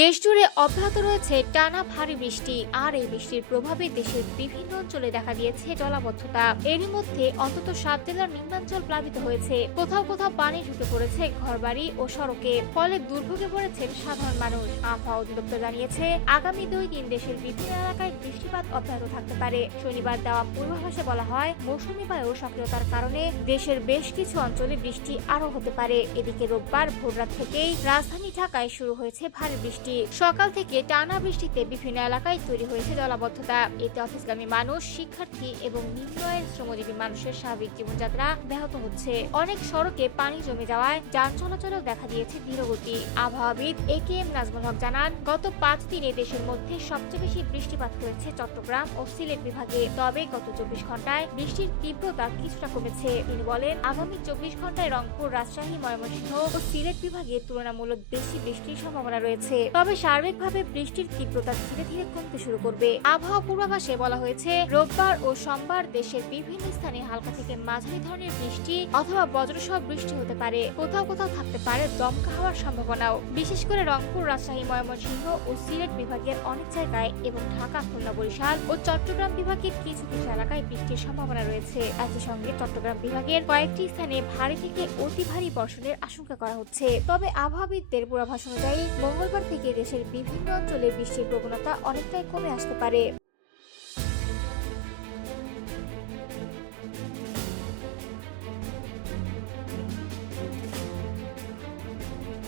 দেশজুড়ে অব্যাহত রয়েছে টানা ভারী বৃষ্টি, আর এই বৃষ্টির প্রভাবে দেশের বিভিন্ন অঞ্চলে দেখা দিয়েছে জলাবদ্ধতা। এরই মধ্যে অন্তত 7 জেলার নিম্নাঞ্চল প্লাবিত হয়েছে। কোথাও কোথাও পানি ঢুকে পড়েছে ঘরবাড়ি ও সড়কে, ফলে দুর্ভোগে পড়েছেন সাধারণ মানুষ। আবহাওয়া অধিদপ্তর জানিয়েছে, আগামী 2 দিন দেশের বিভিন্ন এলাকায় বৃষ্টিপাত অব্যাহত থাকতে পারে। শনিবার দেওয়া পূর্বাভাসে বলা হয়, মৌসুমী বায়ু সক্রিয়তার কারণে দেশের বেশ কিছু অঞ্চলে বৃষ্টি আরও হতে পারে। এদিকে রোববার ভোররাত থেকেই রাজধানী ঢাকায় শুরু হয়েছে ভারী বৃষ্টি। সকাল থেকে টানা বৃষ্টিতে বিভিন্ন এলাকায় তৈরি হয়েছে জলাবদ্ধতা। এতে অফিসগামী মানুষ, শিক্ষার্থী এবং নিম্ন আয়ের শ্রমজীবী মানুষের স্বাভাবিক জীবনযাত্রা ব্যাহত হচ্ছে। অনেক সড়কে পানি জমে যাওয়ায় যান চলাচলেও দেখা দিয়েছে ধীরগতি। আবহাওয়াবিদ এ.কে.এম. নাজমুল হক জানান, গত 5 দিনে দেশের মধ্যে সবচেয়ে বেশি বৃষ্টিপাত হয়েছে চট্টগ্রাম ও সিলেট বিভাগে। তবে গত 24 ঘন্টায় বৃষ্টির তীব্রতা কিছুটা কমেছে। তিনি বলেন, আগামী 24 ঘন্টায় রংপুর, রাজশাহী, ময়মনসিংহ ও সিলেট বিভাগে তুলনামূলক বেশি বৃষ্টির সম্ভাবনা রয়েছে। তবে সার্বিকভাবে বৃষ্টির তীব্রতা ধীরে ধীরে কমতে শুরু করবে। আবহাওয়া পূর্বাভাসে বলা হয়েছে, রোববার ও সোমবার দেশের বিভিন্ন স্থানে হালকা থেকে মাঝারি ধরনের বৃষ্টি অথবা বজ্রসহ বৃষ্টি হতে পারে। কোথাও কোথাও থাকতে পারে দমকা হওয়ার সম্ভাবনাও। বিশেষ করে রংপুর, রাজশাহী, ময়মনসিংহ ও সিলেট বিভাগের অনেক জায়গায় এবং ঢাকা, খুলনা, বরিশাল ও চট্টগ্রাম বিভাগের কিছু কিছু এলাকায় বৃষ্টির সম্ভাবনা রয়েছে। একই সঙ্গে চট্টগ্রাম বিভাগের কয়েকটি স্থানে ভারী থেকে অতি ভারী বর্ষণের আশঙ্কা করা হচ্ছে। তবে আবহাওয়াবিদদের পূর্বাভাস অনুযায়ী মঙ্গলবার থেকে দেশের বিভিন্ন অঞ্চলে বৃষ্টির প্রবণতা অনেকটাই কমে আসতে পারে।